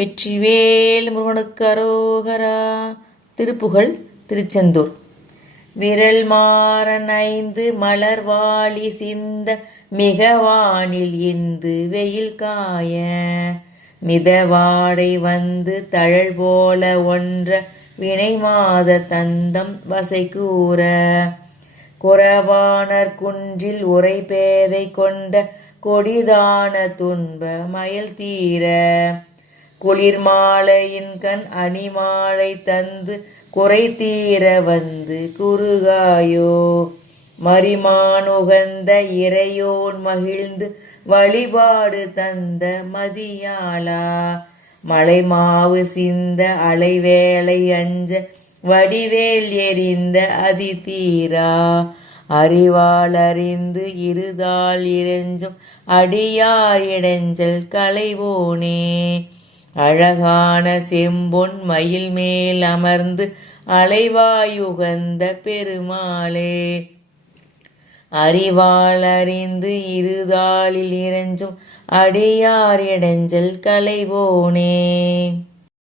வெற்றிவேல் முருகனுக்கு அரோகரா. திருப்புகழ் திருச்செந்தூர். விரல் மாறன் ஐந்து மலர்வாளி சிந்த மிகவானில் இந்து வெயில் காய. மிதவாடை வந்து தழல் போல ஒன்ற வினை மாத தந்தம் வசை கூற குறவானர் குன்றில் உரை பேதை கொண்ட கொடிதான துன்ப மயல் தீர. குளிர் மாலையின் கண் அணிமாலை தந்து குறை தீர வந்து குறுகாயோ. மரிமானுகந்த இறையோன் மகிழ்ந்து வழிபாடு தந்த மதியாளா. மலைமாவு சிந்த அலைவேளை அஞ்ச வடிவேல் எறிந்த அதிதீரா. அறிவால் அறிந்து இருதாள் இறைஞ்சும் அடியார் இடைஞ்சல் களைவோனே. அழகான செம்பொன் மயில் மேல் அமர்ந்து அலைவாயுகந்த பெருமாளே. அறிவால் அறிந்து இருதாளில் இறைஞ்சும் அடியார் இடைஞ்சல் களைவோனே.